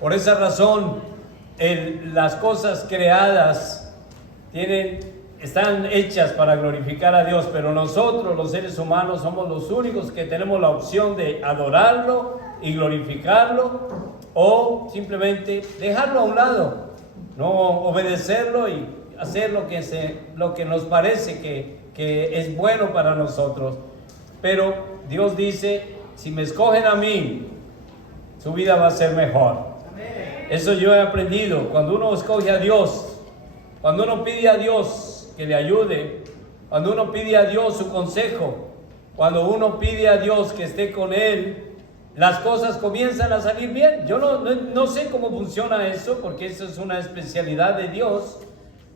Por esa razón, las cosas creadas están hechas para glorificar a Dios, pero nosotros, los seres humanos, somos los únicos que tenemos la opción de adorarlo y glorificarlo, o simplemente dejarlo a un lado, no obedecerlo y hacer lo que nos parece que es bueno para nosotros. Pero Dios dice, si me escogen a mí, su vida va a ser mejor. Eso yo he aprendido. Cuando uno escoge a Dios, cuando uno pide a Dios que le ayude, cuando uno pide a Dios su consejo, cuando uno pide a Dios que esté con él, las cosas comienzan a salir bien. Yo no sé cómo funciona eso, porque eso es una especialidad de Dios,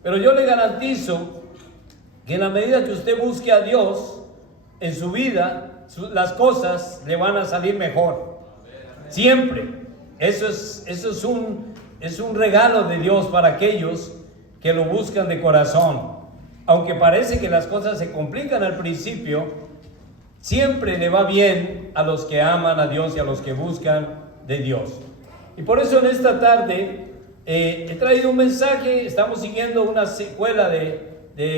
pero yo le garantizo que en la medida que usted busque a Dios en su vida, las cosas le van a salir mejor. Siempre. Eso es un regalo de Dios para aquellos que lo buscan de corazón. Aunque parece que las cosas se complican al principio, siempre le va bien a los que aman a Dios y a los que buscan de Dios. Y por eso en esta tarde he traído un mensaje. Estamos siguiendo una secuela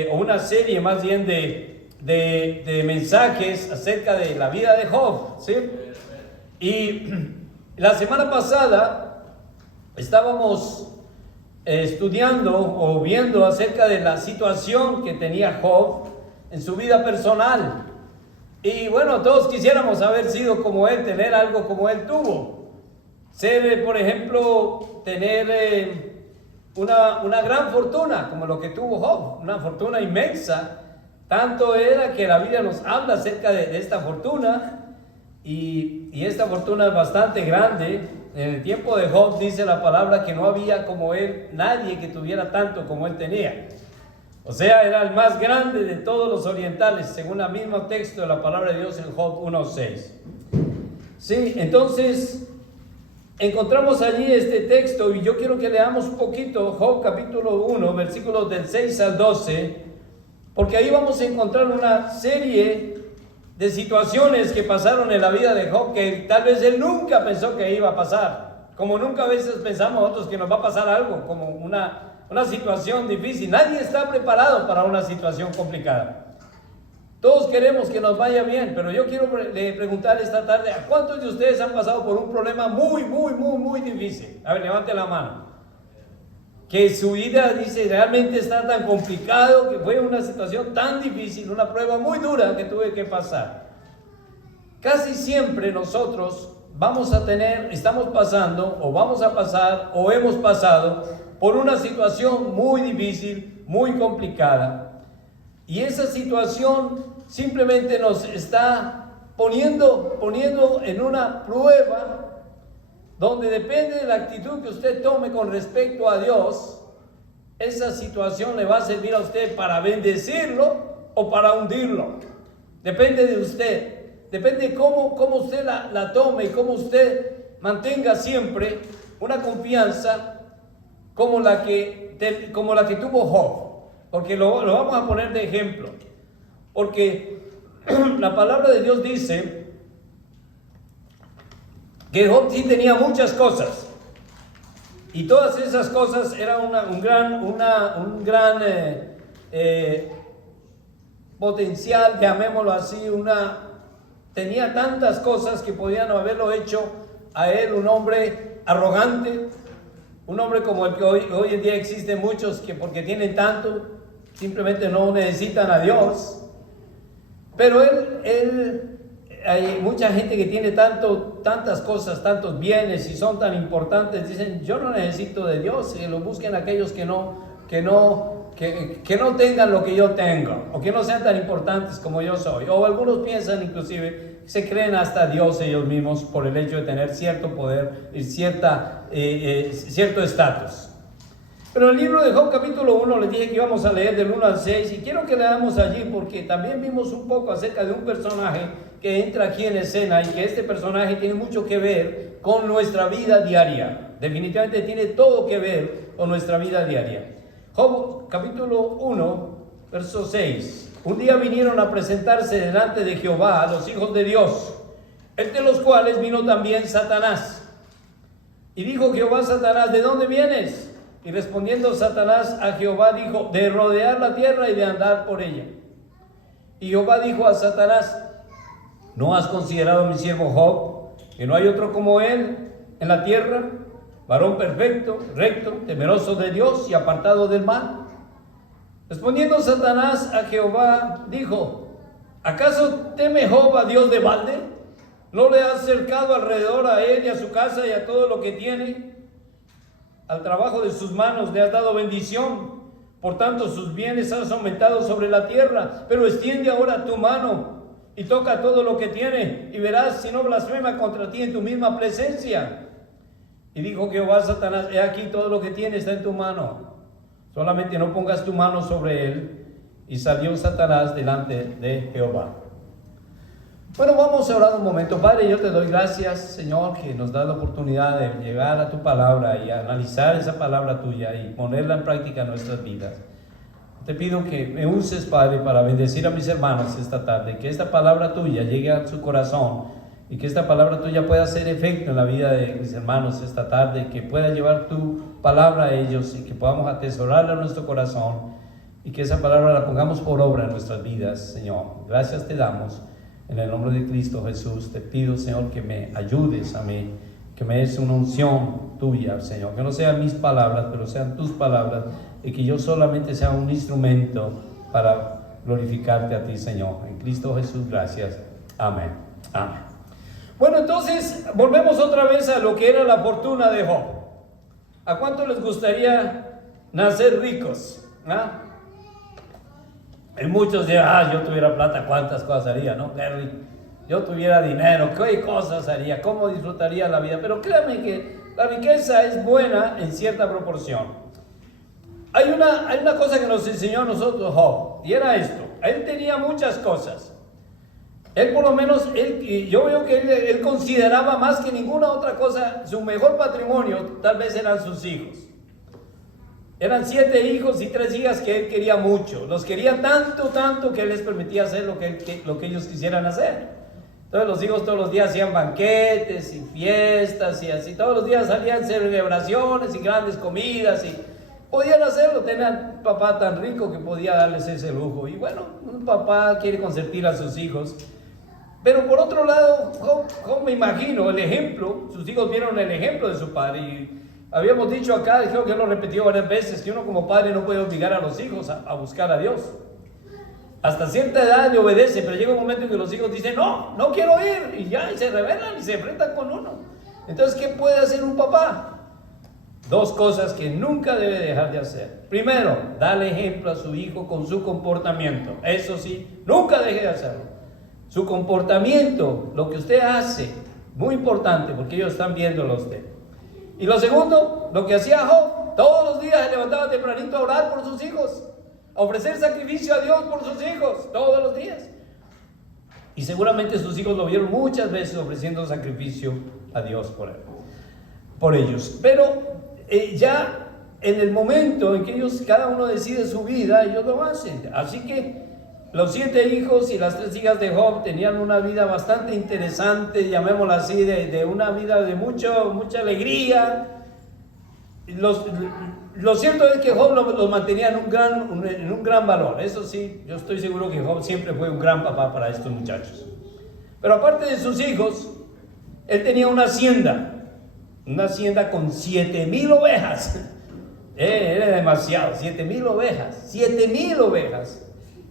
o una serie más bien de mensajes acerca de la vida de Job, ¿sí? Y la semana pasada estábamos estudiando o viendo acerca de la situación que tenía Job en su vida personal. Y bueno, todos quisiéramos haber sido como él, tener algo como él tuvo. Ser, por ejemplo, tener una gran fortuna como lo que tuvo Job, una fortuna inmensa. Tanto era que la Biblia nos habla acerca de esta fortuna. Y esta fortuna es bastante grande. En el tiempo de Job dice la palabra que no había como él, nadie que tuviera tanto como él tenía. O sea, era el más grande de todos los orientales, según el mismo texto de la palabra de Dios en Job 1:6. Sí, entonces encontramos allí este texto y yo quiero que leamos un poquito Job capítulo 1, versículos del 6 al 12, porque ahí vamos a encontrar una serie de situaciones que pasaron en la vida de Job que tal vez él nunca pensó que iba a pasar, como nunca a veces pensamos nosotros que nos va a pasar algo, como una situación difícil. Nadie está preparado para una situación complicada. Todos queremos que nos vaya bien, pero yo quiero preguntar esta tarde, ¿a cuántos de ustedes han pasado por un problema muy difícil? A ver, levante la mano. Que su vida, dice, realmente está tan complicado, que fue una situación tan difícil, una prueba muy dura que tuve que pasar. Casi siempre nosotros estamos pasando, o vamos a pasar, o hemos pasado por una situación muy difícil, muy complicada. Y esa situación simplemente nos está poniendo en una prueba donde depende de la actitud que usted tome con respecto a Dios. Esa situación le va a servir a usted para bendecirlo o para hundirlo. Depende de usted. Depende de cómo usted la tome y cómo usted mantenga siempre una confianza como la que tuvo Job. Porque lo vamos a poner de ejemplo. Porque la palabra de Dios dice que Job sí tenía muchas cosas, y todas esas cosas eran un gran potencial, llamémoslo así, tenía tantas cosas que podían haberlo hecho a él un hombre arrogante, un hombre como el que hoy en día existen muchos que porque tienen tanto, simplemente no necesitan a Dios. Pero hay mucha gente que tiene tantas cosas, tantos bienes y son tan importantes, dicen, yo no necesito de Dios, y lo busquen aquellos que no tengan lo que yo tengo, o que no sean tan importantes como yo soy. O algunos piensan inclusive, se creen hasta Dios ellos mismos por el hecho de tener cierto poder y cierto estatus. Pero en el libro de Job capítulo 1 les dije que íbamos a leer del 1 al 6, y quiero que leamos allí porque también vimos un poco acerca de un personaje que entra aquí en escena, y que este personaje tiene mucho que ver con nuestra vida diaria. Definitivamente tiene todo que ver con nuestra vida diaria. Job capítulo 1, verso 6. Un día vinieron a presentarse delante de Jehová los hijos de Dios, entre los cuales vino también Satanás. Y dijo Jehová a Satanás, ¿de dónde vienes? Y respondiendo Satanás a Jehová dijo, de rodear la tierra y de andar por ella. Y Jehová dijo a Satanás, ¿no has considerado a mi siervo Job, que no hay otro como él en la tierra, varón perfecto, recto, temeroso de Dios y apartado del mal? Respondiendo Satanás a Jehová dijo, ¿acaso teme Job a Dios de balde? ¿No le has cercado alrededor a él y a su casa y a todo lo que tiene? Al trabajo de sus manos le has dado bendición, por tanto sus bienes has aumentado sobre la tierra. Pero extiende ahora tu mano y toca todo lo que tiene, y verás si no blasfema contra ti en tu misma presencia. Y dijo Jehová a Satanás, he aquí todo lo que tiene está en tu mano, solamente no pongas tu mano sobre él. Y salió Satanás delante de Jehová. Bueno, vamos a orar un momento. Padre, yo te doy gracias, Señor, que nos da la oportunidad de llegar a tu palabra y analizar esa palabra tuya y ponerla en práctica en nuestras vidas. Te pido que me uses, Padre, para bendecir a mis hermanos esta tarde, que esta palabra tuya llegue a su corazón y que esta palabra tuya pueda hacer efecto en la vida de mis hermanos esta tarde, que pueda llevar tu palabra a ellos y que podamos atesorarla en nuestro corazón y que esa palabra la pongamos por obra en nuestras vidas, Señor. Gracias te damos. En el nombre de Cristo Jesús te pido, Señor, que me ayudes a mí, que me des una unción tuya, Señor, que no sean mis palabras, pero sean tus palabras, y que yo solamente sea un instrumento para glorificarte a ti, Señor. En Cristo Jesús, gracias. Amén. Amén. Bueno, entonces volvemos otra vez a lo que era la fortuna de Job. ¿A cuánto les gustaría nacer ricos? ¿Ah? Y muchos dirán, yo tuviera plata, cuántas cosas haría, ¿no? Yo tuviera dinero, qué cosas haría, cómo disfrutaría la vida. Pero créanme que la riqueza es buena en cierta proporción. Hay una cosa que nos enseñó a nosotros Job, y era esto. Él tenía muchas cosas. Él por lo menos, yo veo que él consideraba más que ninguna otra cosa, su mejor patrimonio tal vez eran sus hijos. Eran 7 hijos y 3 hijas que él quería mucho. Los quería tanto que él les permitía hacer lo que ellos quisieran hacer. Entonces los hijos todos los días hacían banquetes y fiestas y así. Todos los días salían celebraciones y grandes comidas y podían hacerlo. Tenían un papá tan rico que podía darles ese lujo. Y bueno, un papá quiere consentir a sus hijos. Pero por otro lado, Job, me imagino el ejemplo. Sus hijos vieron el ejemplo de su padre y habíamos dicho acá, creo que lo repetió varias veces, que uno como padre no puede obligar a los hijos a buscar a Dios. Hasta cierta edad le obedece, pero llega un momento en que los hijos dicen, no quiero ir, y ya, y se rebelan y se enfrentan con uno. Entonces, ¿qué puede hacer un papá? 2 cosas que nunca debe dejar de hacer. Primero, darle ejemplo a su hijo con su comportamiento. Eso sí, nunca deje de hacerlo. Su comportamiento, lo que usted hace, muy importante, porque ellos están viéndolo a usted. Y lo segundo, lo que hacía Job, todos los días se levantaba tempranito a orar por sus hijos, a ofrecer sacrificio a Dios por sus hijos, todos los días. Y seguramente sus hijos lo vieron muchas veces ofreciendo sacrificio a Dios por ellos. Pero ya en el momento en que ellos, cada uno decide su vida, ellos lo hacen. Así que los 7 hijos y las 3 hijas de Job tenían una vida bastante interesante, llamémosla así, de una vida de mucha alegría. Lo cierto es que Job los mantenía en un gran valor. Eso sí, yo estoy seguro que Job siempre fue un gran papá para estos muchachos. Pero aparte de sus hijos, él tenía una hacienda con 7,000 ovejas. Era demasiado, 7,000 ovejas, 7,000 ovejas.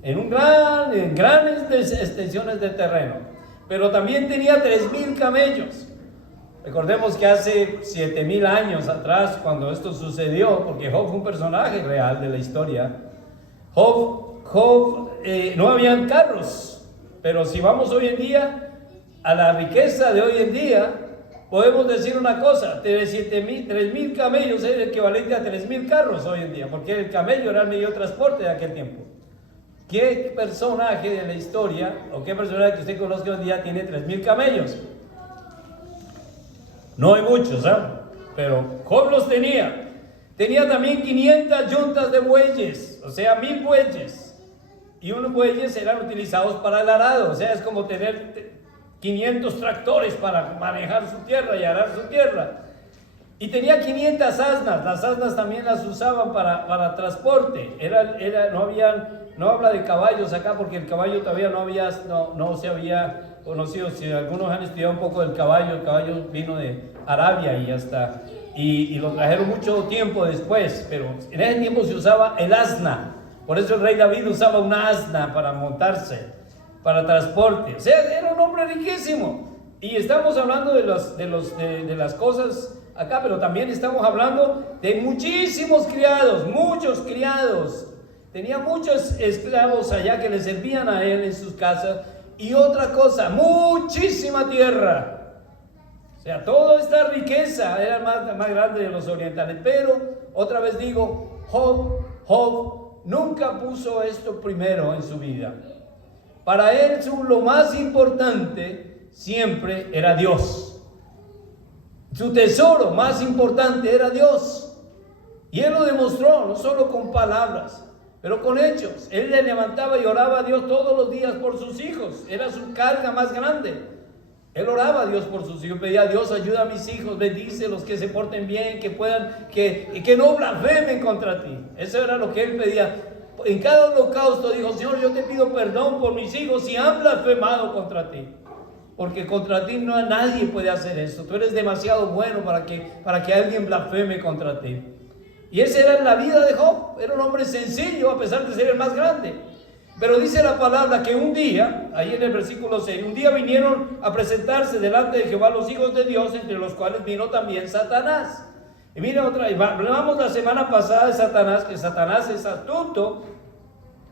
En grandes extensiones de terreno, pero también tenía 3,000 camellos. Recordemos que hace 7,000 años atrás, cuando esto sucedió, porque Job fue un personaje real de la historia, no habían carros, pero si vamos hoy en día a la riqueza de hoy en día, podemos decir una cosa: 3,000 camellos es el equivalente a 3,000 carros hoy en día, porque el camello era el medio de transporte de aquel tiempo. ¿Qué personaje de la historia o qué personaje que usted conozca hoy en día tiene 3,000 camellos? No hay muchos, pero Job los tenía. Tenía también 500 yuntas de bueyes, o sea, 1,000 bueyes. Y unos bueyes eran utilizados para el arado, o sea, es como tener 500 tractores para manejar su tierra y arar su tierra. Y tenía 500 asnas. Las asnas también las usaban para transporte. No habla de caballos acá porque el caballo todavía no se había conocido. Si algunos han estudiado un poco del caballo, el caballo vino de Arabia y lo trajeron mucho tiempo después, pero en ese tiempo se usaba el asna. Por eso el rey David usaba una asna para montarse, para transporte. O sea, era un hombre riquísimo. Y estamos hablando de las cosas acá, pero también estamos hablando de muchísimos criados, muchos criados. Tenía muchos esclavos allá que le servían a él en sus casas. Y otra cosa, muchísima tierra. O sea, toda esta riqueza era más grande de los orientales. Pero, otra vez digo, Job nunca puso esto primero en su vida. Para él lo más importante siempre era Dios. Su tesoro más importante era Dios. Y él lo demostró, no solo con palabras, pero con hechos. Él le levantaba y oraba a Dios todos los días por sus hijos. Era su carga más grande. Él oraba a Dios por sus hijos, pedía a Dios, ayuda a mis hijos, bendícelos, que se porten bien, que no blasfemen contra ti. Eso era lo que él pedía. En cada holocausto dijo, Señor, yo te pido perdón por mis hijos si han blasfemado contra ti. Porque contra ti nadie puede hacer eso. Tú eres demasiado bueno para que alguien blasfeme contra ti. Y esa era la vida de Job. Era un hombre sencillo a pesar de ser el más grande. Pero dice la palabra que un día, ahí en el versículo 6, un día vinieron a presentarse delante de Jehová los hijos de Dios, entre los cuales vino también Satanás. Y mira hablamos la semana pasada de Satanás, que Satanás es astuto,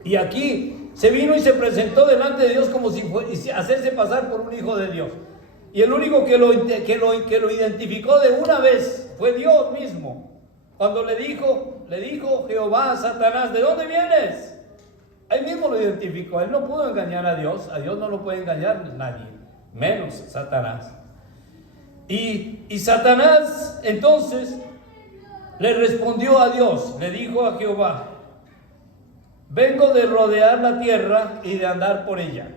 y aquí se vino y se presentó delante de Dios como si fuese hacerse pasar por un hijo de Dios. Y el único que lo identificó de una vez fue Dios mismo. Cuando le dijo Jehová a Satanás, ¿de dónde vienes? Él mismo lo identificó. Él no pudo engañar a Dios no lo puede engañar nadie, menos Satanás. Y Satanás entonces le respondió a Dios, le dijo a Jehová, vengo de rodear la tierra y de andar por ella.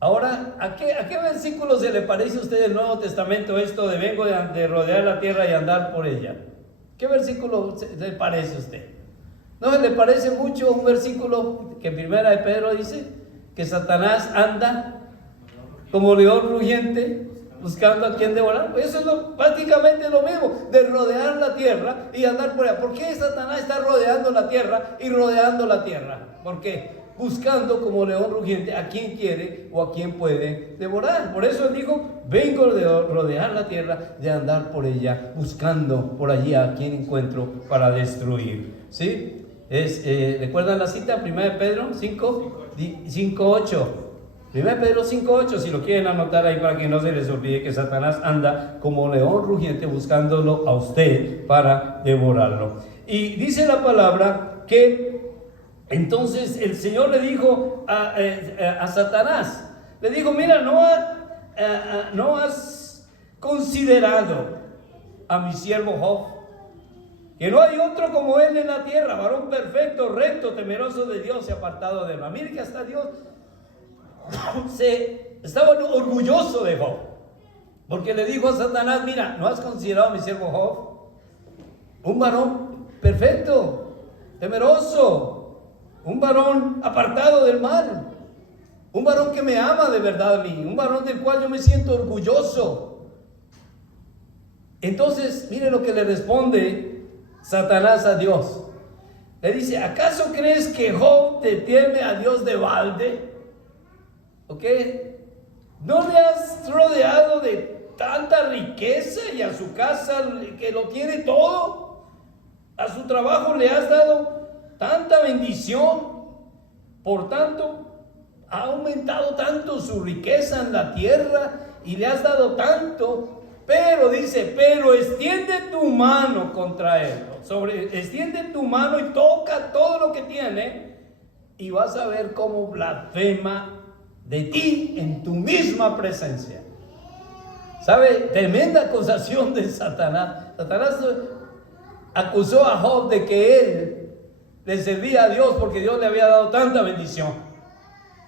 Ahora, ¿a qué versículo se le parece a usted del Nuevo Testamento esto de vengo de rodear la tierra y andar por ella? ¿Qué versículo se le parece a usted? ¿No le parece mucho un versículo que en Primera de Pedro dice que Satanás anda como león rugiente buscando a quien devorar? Pues eso es prácticamente lo mismo, de rodear la tierra y andar por ella. ¿Por qué Satanás está rodeando la tierra y rodeando la tierra? ¿Por qué? Buscando como león rugiente a quien quiere o a quien puede devorar. Por eso él dijo, vengo de rodear la tierra, de andar por ella, buscando por allí a quien encuentro para destruir. ¿Sí? ¿Recuerdan la cita? 1 Pedro 5:8. 1 Pedro 5:8, si lo quieren anotar ahí para que no se les olvide que Satanás anda como león rugiente buscándolo a usted para devorarlo. Y dice la palabra que entonces el Señor le dijo a Satanás, le dijo, mira, no has considerado a mi siervo Job, que no hay otro como él en la tierra, varón perfecto, recto, temeroso de Dios y apartado del mal. Mire que hasta Dios estaba orgulloso de Job, porque le dijo a Satanás, mira, ¿no has considerado a mi siervo Job? Un varón perfecto, temeroso, un varón apartado del mal, un varón que me ama de verdad a mí, un varón del cual yo me siento orgulloso. Entonces, mire lo que le responde Satanás a Dios. Le dice, ¿acaso crees que Job te teme a Dios de balde? ¿Ok? ¿No le has rodeado de tanta riqueza y a su casa que lo tiene todo? A su trabajo le has dado tanta bendición. Por tanto, ha aumentado tanto su riqueza en la tierra y le has dado tanto. Pero dice, pero extiende tu mano contra él. Extiende tu mano y toca todo lo que tiene y vas a ver cómo blasfema de ti en tu misma presencia. ¿Sabe? Tremenda acusación de Satanás. Satanás acusó a Job de que él le servía a Dios porque Dios le había dado tanta bendición.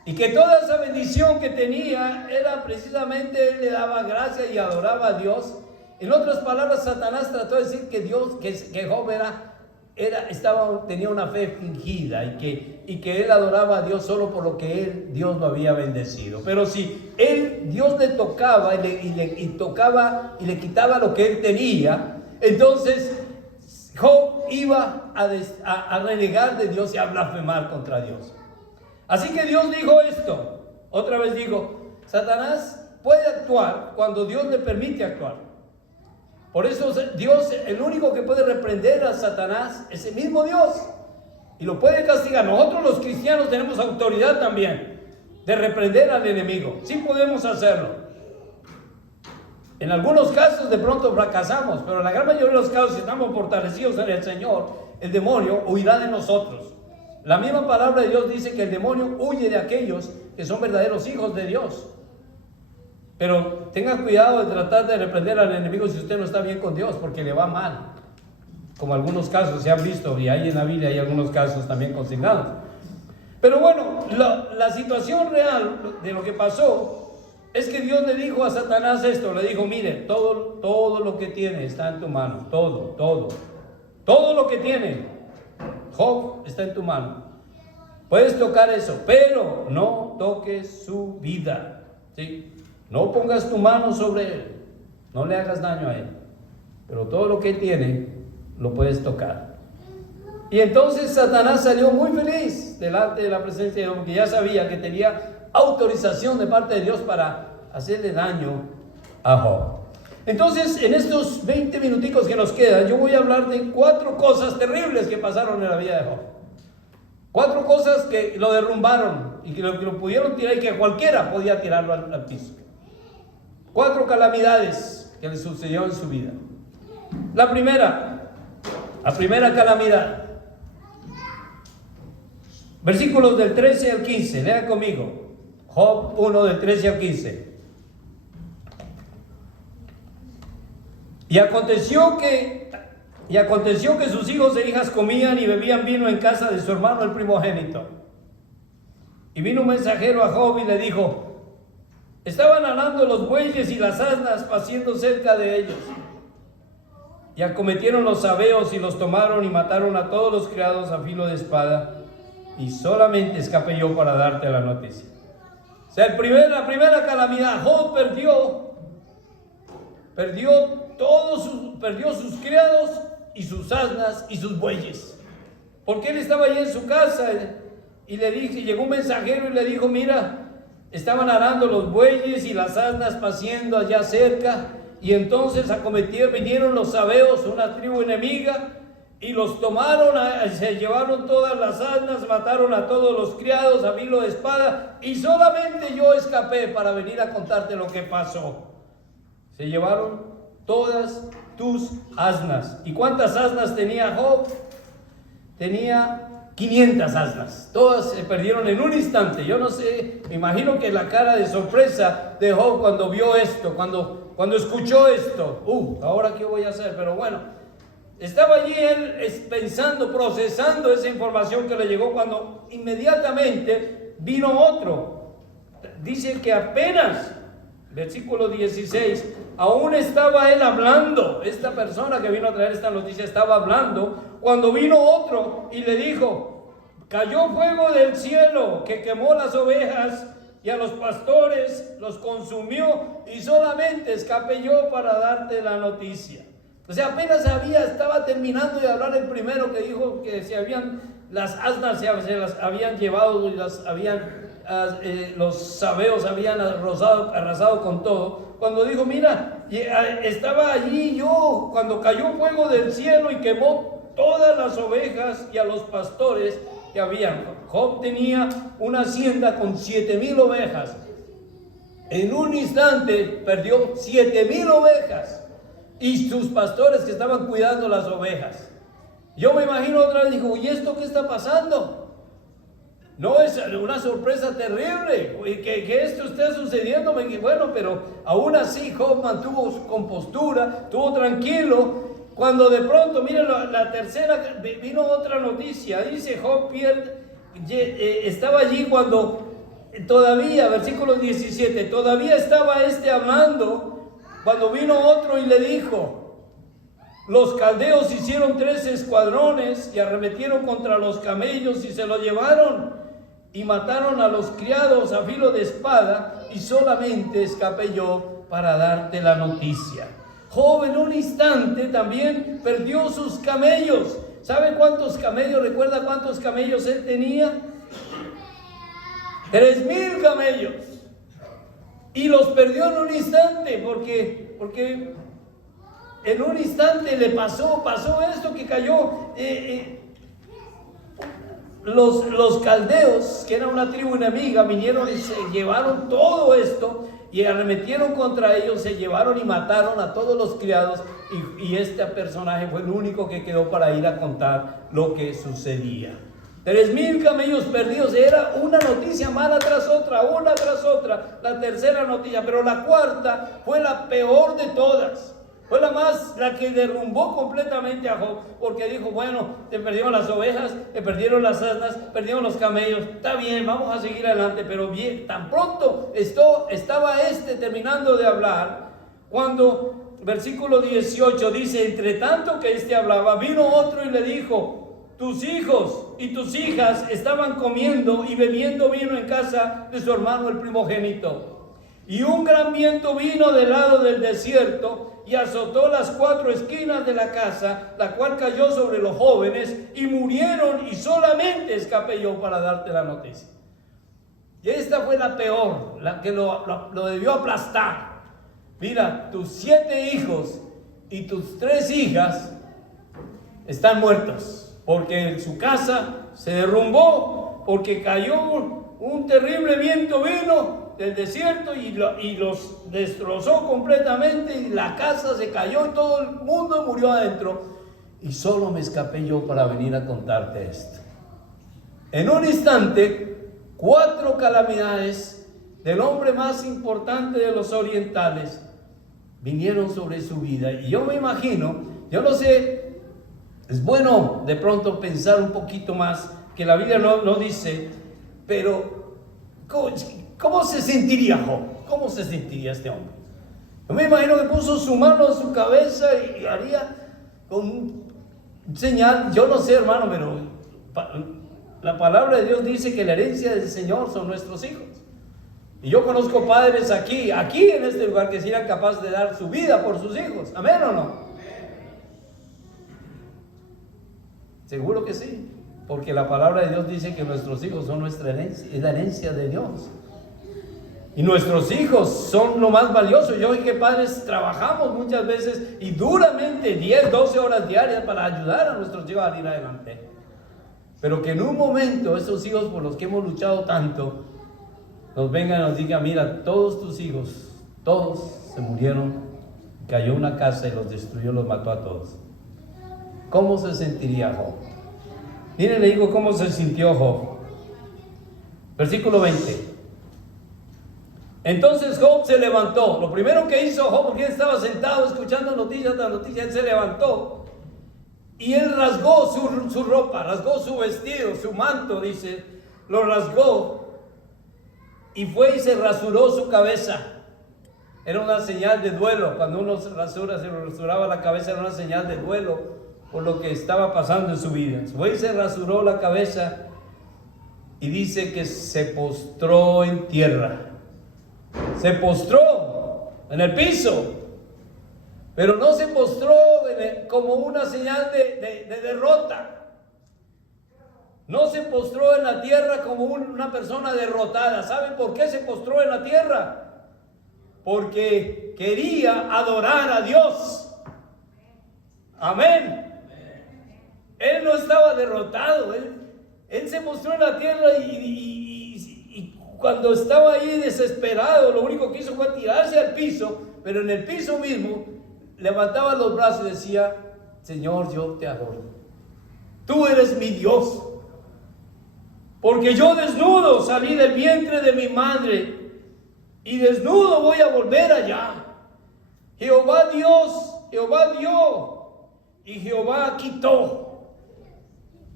Y que toda esa bendición que tenía era precisamente, él le daba gracias y adoraba a Dios. En otras palabras, Satanás trató de decir que Job tenía una fe fingida y que él adoraba a Dios solo por lo que Dios lo había bendecido. Pero si Dios le tocaba y le quitaba lo que él tenía, entonces Job iba a renegar de Dios y a blasfemar contra Dios. Así que Dios dijo esto. Otra vez digo, Satanás puede actuar cuando Dios le permite actuar. Por eso Dios, el único que puede reprender a Satanás es el mismo Dios. Y lo puede castigar. Nosotros los cristianos tenemos autoridad también de reprender al enemigo. Sí podemos hacerlo. En algunos casos de pronto fracasamos, pero en la gran mayoría de los casos, si estamos fortalecidos en el Señor, el demonio huirá de nosotros. La misma palabra de Dios dice que el demonio huye de aquellos que son verdaderos hijos de Dios. Pero tenga cuidado de tratar de reprender al enemigo si usted no está bien con Dios, porque le va mal. Como algunos casos se han visto, y ahí en la Biblia hay algunos casos también consignados. Pero bueno, la situación real de lo que pasó es que Dios le dijo a Satanás esto, le dijo, mire, todo lo que tiene está en tu mano, todo lo que tiene, Job, está en tu mano. Puedes tocar eso, pero no toques su vida, ¿sí? No pongas tu mano sobre él, no le hagas daño a él, pero todo lo que él tiene lo puedes tocar. Y entonces Satanás salió muy feliz delante de la presencia de Dios, porque ya sabía que tenía autorización de parte de Dios para hacerle daño a Job. Entonces, en estos 20 minuticos que nos quedan, yo voy a hablar de 4 cosas terribles que pasaron en la vida de Job. 4 cosas que lo derrumbaron y que lo pudieron tirar y que cualquiera podía tirarlo al piso. 4 calamidades que le sucedió en su vida. La primera calamidad. Versículos del 13 al 15, lea conmigo. Job 1 del 13 al 15. Y aconteció que sus hijos e hijas comían y bebían vino en casa de su hermano el primogénito. Y vino un mensajero a Job y le dijo: estaban arando los bueyes y las asnas paciendo cerca de ellos. Y acometieron los sabeos y los tomaron y mataron a todos los criados a filo de espada. Y solamente escapé yo para darte la noticia. O sea, la primera calamidad, Job perdió sus criados y sus asnas y sus bueyes. Porque él estaba allí en su casa y llegó un mensajero y le dijo: mira, estaban arando los bueyes y las asnas paciendo allá cerca, y entonces vinieron los sabeos, una tribu enemiga, y los tomaron, se llevaron todas las asnas, mataron a todos los criados a filo de espada, y solamente yo escapé para venir a contarte lo que pasó. Se llevaron todas tus asnas. ¿Y cuántas asnas tenía Job? Tenía 500 asnas. Todas se perdieron en un instante. Yo no sé, me imagino que la cara de sorpresa de Job cuando vio esto, cuando escuchó esto. ¿Ahora qué voy a hacer? Pero bueno, estaba allí él pensando, procesando esa información que le llegó, cuando inmediatamente vino otro. Dice que apenas, versículo 16, aún estaba él hablando. Esta persona que vino a traer esta noticia estaba hablando cuando vino otro y le dijo: cayó fuego del cielo que quemó las ovejas y a los pastores los consumió, y solamente escapé yo para darte la noticia. O sea, apenas estaba terminando de hablar el primero, que dijo que las asnas se las habían llevado y los sabeos habían arrasado con todo. Cuando dijo: mira, estaba allí yo cuando cayó fuego del cielo y quemó todas las ovejas y a los pastores que habían. Job tenía una hacienda con 7,000 ovejas. En un instante perdió 7,000 ovejas y sus pastores que estaban cuidando las ovejas. Yo me imagino otra vez, dijo: ¿y esto qué está pasando? No, es una sorpresa terrible que esto esté sucediendo. Bueno, pero aún así Job mantuvo su compostura, estuvo tranquilo. Cuando de pronto, miren, la tercera, vino otra noticia. Dice Job estaba allí cuando todavía, versículo 17, todavía estaba hablando Cuando vino otro y le dijo: los caldeos hicieron 3 escuadrones y arremetieron contra los camellos y se los llevaron y mataron a los criados a filo de espada, y solamente escapé yo para darte la noticia. Job en un instante también perdió sus camellos. ¿Sabe cuántos camellos? ¿Recuerda cuántos camellos él tenía? 3,000 camellos. Y los perdió en un instante porque en un instante le pasó esto que cayó. Los caldeos, que era una tribu enemiga, vinieron y se llevaron todo esto y arremetieron contra ellos, se llevaron y mataron a todos los criados, y este personaje fue el único que quedó para ir a contar lo que sucedía. 3,000 camellos perdidos. Era una noticia mala tras otra, una tras otra. La tercera noticia, pero la cuarta fue la peor de todas. Fue la que derrumbó completamente a Job, porque dijo: bueno, te perdieron las ovejas, te perdieron las asnas, perdieron los camellos, está bien, vamos a seguir adelante. Pero bien, tan pronto estaba terminando de hablar, cuando versículo 18 dice: entre tanto que hablaba, vino otro y le dijo: tus hijos y tus hijas estaban comiendo y bebiendo vino en casa de su hermano el primogénito, y un gran viento vino del lado del desierto y azotó las 4 esquinas de la casa, la cual cayó sobre los jóvenes y murieron, y solamente escapé yo para darte la noticia. Y esta fue la peor, la que lo debió aplastar. Mira, tus 7 hijos y tus 3 hijas están muertos, porque su casa se derrumbó, porque cayó un terrible viento, vino del desierto y los destrozó completamente, y la casa se cayó y todo el mundo murió adentro, y solo me escapé yo para venir a contarte esto. En un instante, 4 calamidades del hombre más importante de los orientales vinieron sobre su vida. Y yo me imagino, yo no sé, es bueno de pronto pensar un poquito más, que la Biblia no dice, pero ¿cómo se sentiría Job? ¿Cómo se sentiría este hombre? Yo me imagino que puso su mano en su cabeza y haría con un señal. Yo no sé, hermano, pero la palabra de Dios dice que la herencia del Señor son nuestros hijos. Y yo conozco padres aquí en este lugar, que serían capaces de dar su vida por sus hijos. ¿Amén o no? Seguro que sí, porque la palabra de Dios dice que nuestros hijos son nuestra herencia, es la herencia de Dios. Y nuestros hijos son lo más valioso. Yo y que padres trabajamos muchas veces y duramente 10, 12 horas diarias para ayudar a nuestros hijos a ir adelante. Pero que en un momento esos hijos por los que hemos luchado tanto nos vengan y nos digan: mira, todos tus hijos, todos se murieron, cayó una casa y los destruyó, los mató a todos. ¿Cómo se sentiría Job? Miren, le digo cómo se sintió Job. Versículo 20. Entonces Job se levantó. Lo primero que hizo Job, porque él estaba sentado escuchando noticias tras noticias, él se levantó y él rasgó su ropa, rasgó su vestido, su manto, dice, lo rasgó y fue y se rasuró su cabeza. Era una señal de duelo. Cuando uno se rasuraba la cabeza, era una señal de duelo por lo que estaba pasando en su vida. Fue y se rasuró la cabeza y dice que se postró en tierra. Se postró en el piso, pero no se postró como una señal de derrota. No se postró en la tierra como una persona derrotada. ¿Saben por qué se postró en la tierra? Porque quería adorar a Dios. Amén. Él no estaba derrotado. Él se postró en la tierra y cuando estaba ahí desesperado, lo único que hizo fue tirarse al piso, pero en el piso mismo levantaba los brazos y decía: Señor, yo te adoro. Tú eres mi Dios. Porque yo desnudo salí del vientre de mi madre y desnudo voy a volver allá. Jehová Dios, Jehová dio y Jehová quitó.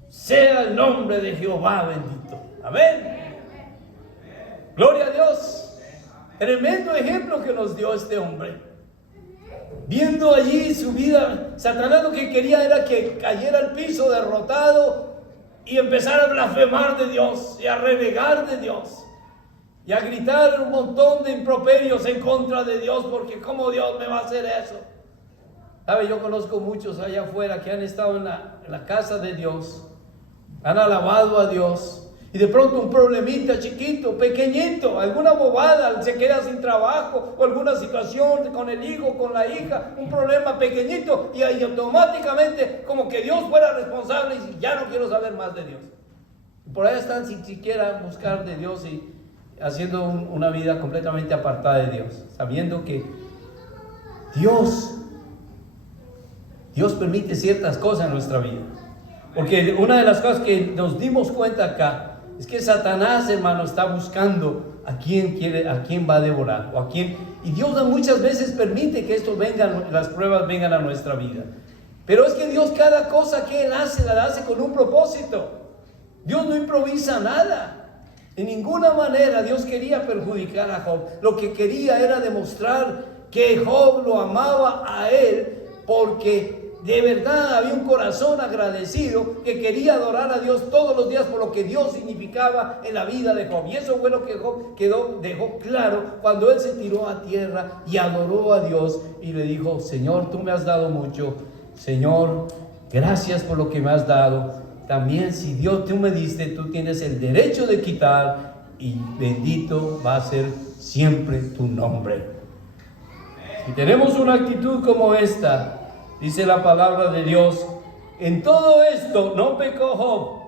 Sea el nombre de Jehová bendito. Amén. Gloria a Dios. Tremendo ejemplo que nos dio este hombre. viendo allí su vida, Satanás lo que quería era que cayera al piso derrotado y empezara a blasfemar de Dios y a renegar de Dios y a gritar un montón de improperios en contra de Dios, porque ¿cómo Dios me va a hacer eso? ¿Sabe? Yo conozco muchos allá afuera que han estado en la casa de Dios, han alabado a Dios, y de pronto un problemita chiquito, pequeñito, alguna bobada, se queda sin trabajo, o alguna situación con el hijo, con la hija, un problema pequeñito, y ahí automáticamente como que Dios fuera responsable y ya no quiero saber más de Dios. Y por ahí están sin siquiera buscar de Dios y haciendo una vida completamente apartada de Dios, sabiendo que Dios permite ciertas cosas en nuestra vida. Porque una de las cosas que nos dimos cuenta acá es que Satanás, hermano, está buscando a quién va a devorar o a quién. Y Dios muchas veces permite que las pruebas vengan a nuestra vida. Pero es que Dios, cada cosa que Él hace, la hace con un propósito. Dios no improvisa nada. De ninguna manera Dios quería perjudicar a Job. Lo que quería era demostrar que Job lo amaba a él, porque de verdad había un corazón agradecido que quería adorar a Dios todos los días por lo que Dios significaba en la vida de Job. Y eso fue lo que Job dejó claro cuando él se tiró a tierra y adoró a Dios y le dijo: Señor, tú me has dado mucho. Señor, gracias por lo que me has dado. También si Dios tú me diste, tú tienes el derecho de quitar, y bendito va a ser siempre tu nombre. Si tenemos una actitud como esta, dice la palabra de Dios, en todo esto no pecó Job.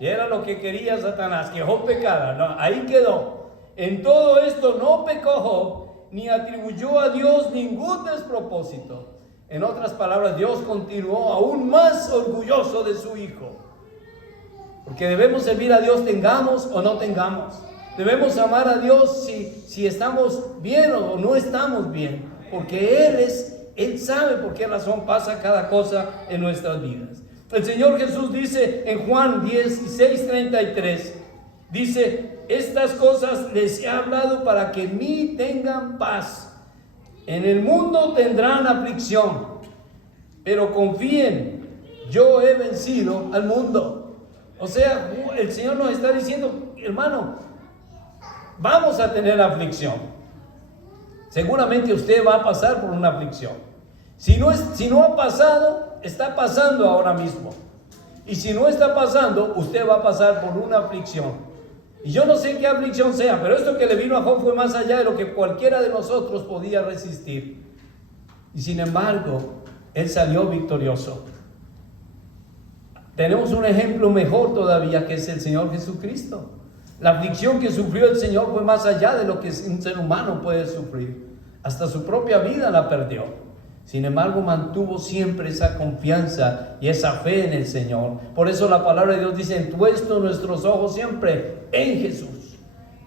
Y era lo que quería Satanás, que Job pecara. No, ahí quedó. En todo esto no pecó Job, ni atribuyó a Dios ningún despropósito. En otras palabras, Dios continuó aún más orgulloso de su Hijo. Porque debemos servir a Dios, tengamos o no tengamos. Debemos amar a Dios si estamos bien o no estamos bien. Porque Él sabe por qué razón pasa cada cosa en nuestras vidas. El Señor Jesús dice en Juan 16:33, dice: estas cosas les he hablado para que en mí tengan paz. En el mundo tendrán aflicción, pero confíen, yo he vencido al mundo. O sea, el Señor nos está diciendo, hermano, vamos a tener aflicción. Seguramente usted va a pasar por una aflicción. Si no ha pasado, está pasando ahora mismo. Y si no está pasando, usted va a pasar por una aflicción. Y yo no sé qué aflicción sea, pero esto que le vino a Job fue más allá de lo que cualquiera de nosotros podía resistir. Y sin embargo, él salió victorioso. Tenemos un ejemplo mejor todavía, que es el Señor Jesucristo. La aflicción que sufrió el Señor fue más allá de lo que un ser humano puede sufrir. Hasta su propia vida la perdió. Sin embargo, mantuvo siempre esa confianza y esa fe en el Señor. Por eso la palabra de Dios dice: puesto nuestros ojos siempre en Jesús.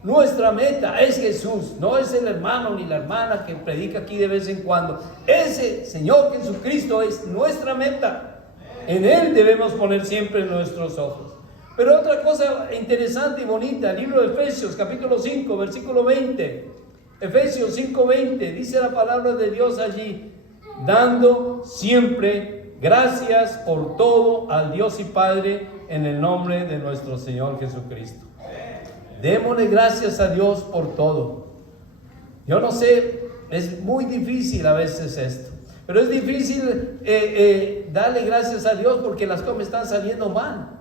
Nuestra meta es Jesús, no es el hermano ni la hermana que predica aquí de vez en cuando. Ese Señor Jesucristo es nuestra meta. En Él debemos poner siempre nuestros ojos. Pero otra cosa interesante y bonita, el libro de Efesios, capítulo 5, versículo 20. Efesios 5:20, dice la palabra de Dios allí: dando siempre gracias por todo al Dios y Padre en el nombre de nuestro Señor Jesucristo. Démosle gracias a Dios por todo. Yo no sé, es muy difícil a veces esto, pero es difícil darle gracias a Dios porque las cosas me están saliendo mal.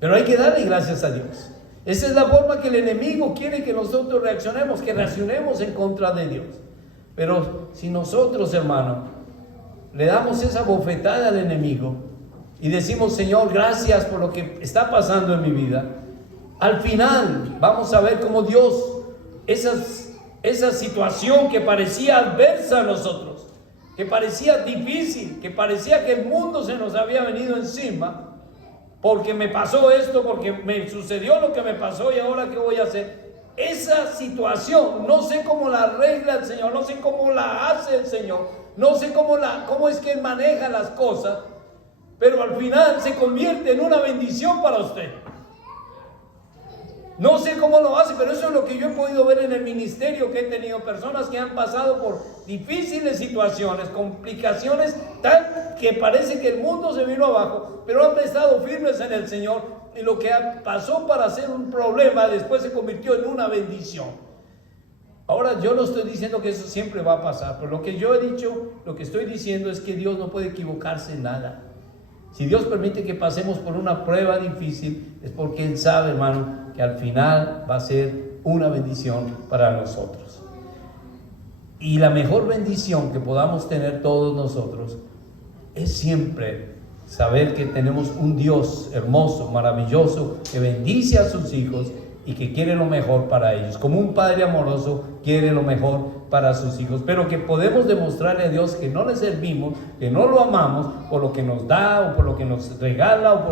Pero hay que darle gracias a Dios. Esa es la forma que el enemigo quiere que nosotros reaccionemos, que reaccionemos en contra de Dios. Pero si nosotros, hermano, le damos esa bofetada al enemigo y decimos: Señor, gracias por lo que está pasando en mi vida, al final vamos a ver cómo Dios, esa situación que parecía adversa a nosotros, que parecía difícil, que parecía que el mundo se nos había venido encima, porque me pasó esto, porque me sucedió lo que me pasó y ahora ¿qué voy a hacer? Esa situación, no sé cómo la arregla el Señor, no sé cómo la hace el Señor, no sé cómo es que Él maneja las cosas, pero al final se convierte en una bendición para usted. No sé cómo lo hace, pero eso es lo que yo he podido ver en el ministerio que he tenido. Personas que han pasado por difíciles situaciones, complicaciones tan que parece que el mundo se vino abajo, pero han estado firmes en el Señor, y lo que pasó para ser un problema después se convirtió en una bendición. Ahora, yo no estoy diciendo que eso siempre va a pasar, pero lo que yo he dicho, lo que estoy diciendo es que Dios no puede equivocarse en nada. Si Dios permite que pasemos por una prueba difícil, es porque Él sabe, hermano, que al final va a ser una bendición para nosotros. Y la mejor bendición que podamos tener todos nosotros es siempre saber que tenemos un Dios hermoso, maravilloso, que bendice a sus hijos y que quiere lo mejor para ellos. Como un padre amoroso quiere lo mejor para sus hijos, pero que podemos demostrarle a Dios que no le servimos, que no lo amamos por lo que nos da o por lo que nos regala,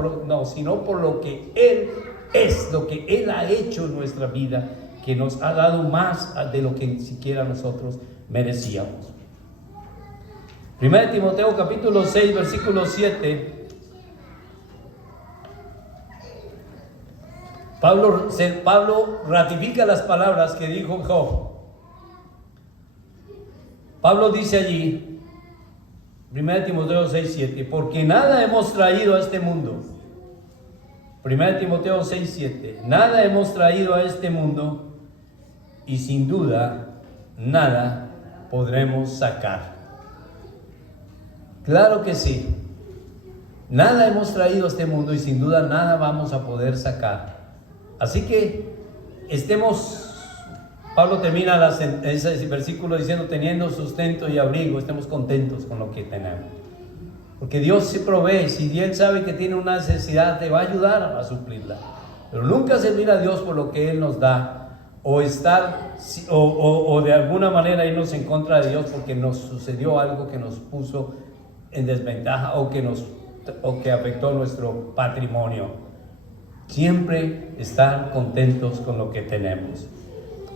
sino por lo que Él es, lo que Él ha hecho en nuestra vida, que nos ha dado más de lo que siquiera nosotros merecíamos. 1 Timoteo capítulo 6, versículo 7. Pablo ratifica las palabras que dijo Job. Pablo dice allí, 1 Timoteo 6, 7, porque nada hemos traído a este mundo. 1 Timoteo 6, 7, nada hemos traído a este mundo y sin duda nada podremos sacar. Claro que sí, nada hemos traído a este mundo y sin duda nada vamos a poder sacar. Así que Pablo termina ese versículo diciendo, teniendo sustento y abrigo, estemos contentos con lo que tenemos. Porque Dios se provee. Si Él sabe que tiene una necesidad, te va a ayudar a suplirla. Pero nunca servir a Dios por lo que Él nos da, o de alguna manera irnos en contra de Dios porque nos sucedió algo que nos puso en desventaja o que afectó nuestro patrimonio. Siempre estar contentos con lo que tenemos.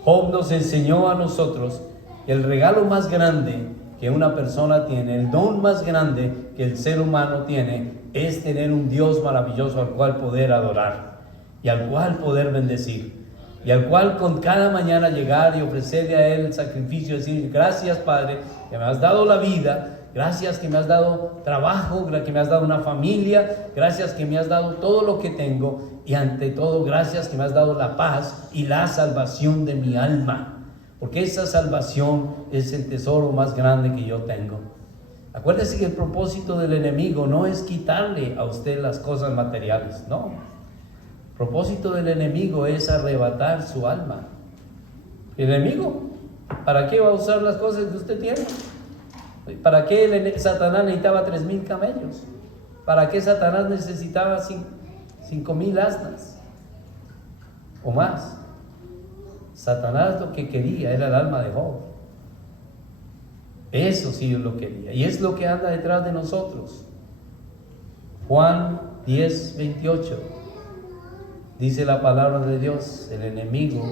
Job nos enseñó a nosotros que el regalo más grande que una persona tiene, el don más grande que el ser humano tiene, es tener un Dios maravilloso al cual poder adorar y al cual poder bendecir, y al cual con cada mañana llegar y ofrecerle a Él el sacrificio, decir, gracias Padre, que me has dado la vida, gracias que me has dado trabajo, que me has dado una familia, gracias que me has dado todo lo que tengo, y ante todo gracias que me has dado la paz y la salvación de mi alma, porque esa salvación es el tesoro más grande que yo tengo. Acuérdese que el propósito del enemigo no es quitarle a usted las cosas materiales, no. El propósito del enemigo es arrebatar su alma. El enemigo, ¿para qué va a usar las cosas que usted tiene? ¿Para qué Satanás necesitaba 3,000 camellos? ¿Para qué Satanás necesitaba 5,000 asnas o más? Satanás lo que quería era el alma de Job. Eso sí lo quería, y es lo que anda detrás de nosotros. Juan 10, 28 dice la palabra de Dios, el enemigo,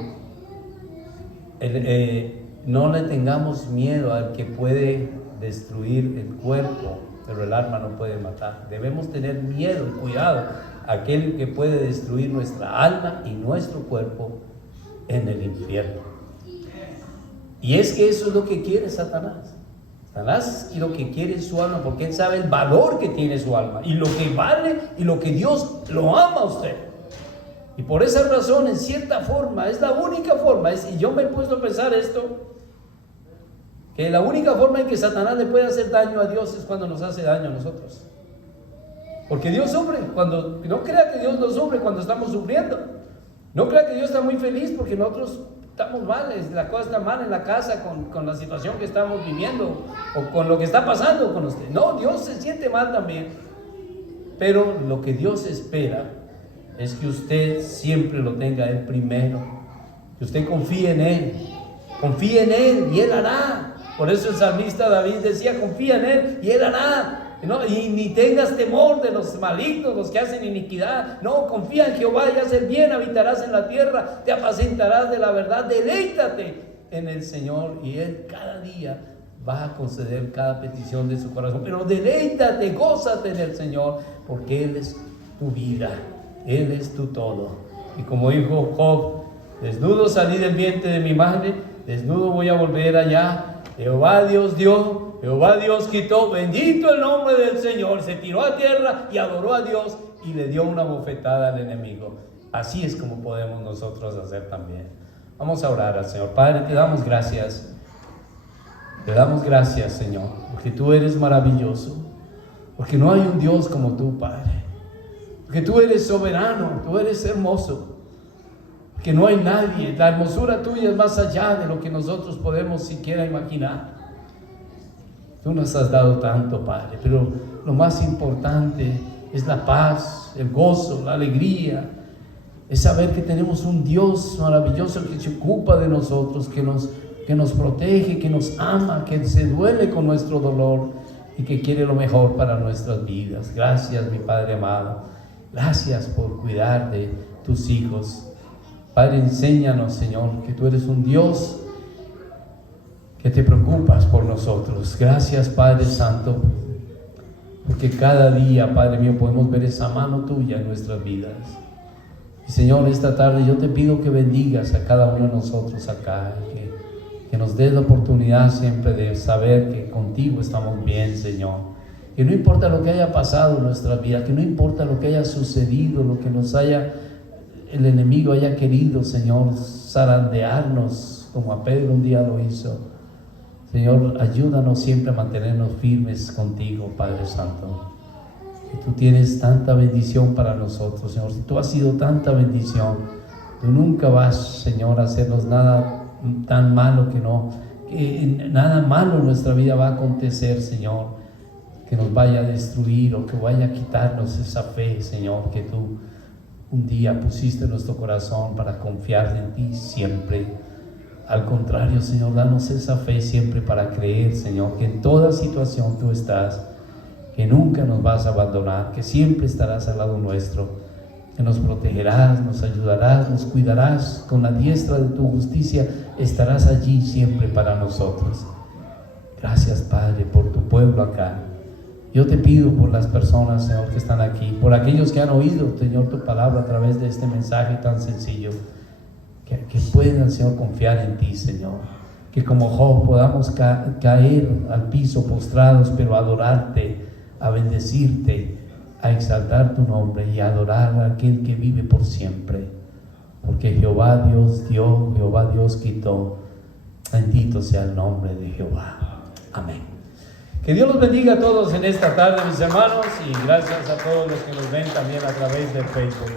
no le tengamos miedo al que puede destruir el cuerpo, pero el alma no puede matar. Debemos tener miedo y cuidado a aquel que puede destruir nuestra alma y nuestro cuerpo en el infierno. Y es que eso es lo que quiere Satanás. Satanás lo que quiere es su alma, porque él sabe el valor que tiene su alma y lo que vale y lo que Dios lo ama a usted. Y por esa razón, en cierta forma, es la única forma, y yo me he puesto a pensar esto, que la única forma en que Satanás le puede hacer daño a Dios es cuando nos hace daño a nosotros. Porque Dios sufre, no crea que Dios no sufre cuando estamos sufriendo. No crea que Dios está muy feliz porque nosotros estamos mal, la cosa está mal en la casa con la situación que estamos viviendo o con lo que está pasando con usted. No, Dios se siente mal también. Pero lo que Dios espera es que usted siempre lo tenga a Él primero, que usted confíe en Él y Él hará. Por eso el salmista David decía, confía en Él y Él hará. ¿No? Y ni tengas temor de los malignos, los que hacen iniquidad. No, confía en Jehová y haz el bien, habitarás en la tierra, te apacentarás de la verdad. Deleítate en el Señor y Él cada día va a conceder cada petición de su corazón. Pero deleítate, gózate en el Señor, porque Él es tu vida, Él es tu todo. Y como dijo Job, desnudo salí del vientre de mi madre, desnudo voy a volver allá. Jehová Dios dio, Jehová Dios quitó, bendito el nombre del Señor. Se tiró a tierra y adoró a Dios y le dio una bofetada al enemigo. Así es como podemos nosotros hacer también. Vamos a orar al Señor. Padre, te damos gracias. Te damos gracias, Señor, porque tú eres maravilloso. Porque no hay un Dios como tú, Padre. Porque tú eres soberano, tú eres hermoso. Porque no hay nadie. La hermosura tuya es más allá de lo que nosotros podemos siquiera imaginar. Tú nos has dado tanto, Padre, pero lo más importante es la paz, el gozo, la alegría. Es saber que tenemos un Dios maravilloso que se ocupa de nosotros, que nos protege, que nos ama, que se duele con nuestro dolor y que quiere lo mejor para nuestras vidas. Gracias, mi Padre amado. Gracias por cuidar de tus hijos. Padre, enséñanos, Señor, que tú eres un Dios que te preocupas por nosotros. Gracias, Padre Santo, porque cada día, Padre mío, podemos ver esa mano tuya en nuestras vidas. Y Señor, esta tarde yo te pido que bendigas a cada uno de nosotros acá, que nos des la oportunidad siempre de saber que contigo estamos bien, Señor. Que no importa lo que haya pasado en nuestra vida, que no importa lo que haya sucedido, lo que el enemigo haya querido, Señor, zarandearnos, como a Pedro un día lo hizo. Señor, ayúdanos siempre a mantenernos firmes contigo, Padre Santo. Que tú tienes tanta bendición para nosotros, Señor. Si tú has sido tanta bendición, tú nunca vas, Señor, a hacernos nada tan malo que nada malo en nuestra vida va a acontecer, Señor, que nos vaya a destruir o que vaya a quitarnos esa fe, Señor, que tú un día pusiste en nuestro corazón para confiar en ti siempre. Al contrario, Señor, danos esa fe siempre para creer, Señor, que en toda situación tú estás, que nunca nos vas a abandonar, que siempre estarás al lado nuestro, que nos protegerás, nos ayudarás, nos cuidarás, con la diestra de tu justicia estarás allí siempre para nosotros. Gracias, Padre, por tu pueblo acá. Yo te pido por las personas, Señor, que están aquí, por aquellos que han oído, Señor, tu palabra a través de este mensaje tan sencillo, que puedan, Señor, confiar en ti, Señor. Que como Job podamos caer al piso postrados, pero adorarte, a bendecirte, a exaltar tu nombre y a adorar a aquel que vive por siempre. Porque Jehová Dios dio, Jehová Dios quitó. Bendito sea el nombre de Jehová. Amén. Que Dios los bendiga a todos en esta tarde, mis hermanos, y gracias a todos los que nos ven también a través de Facebook.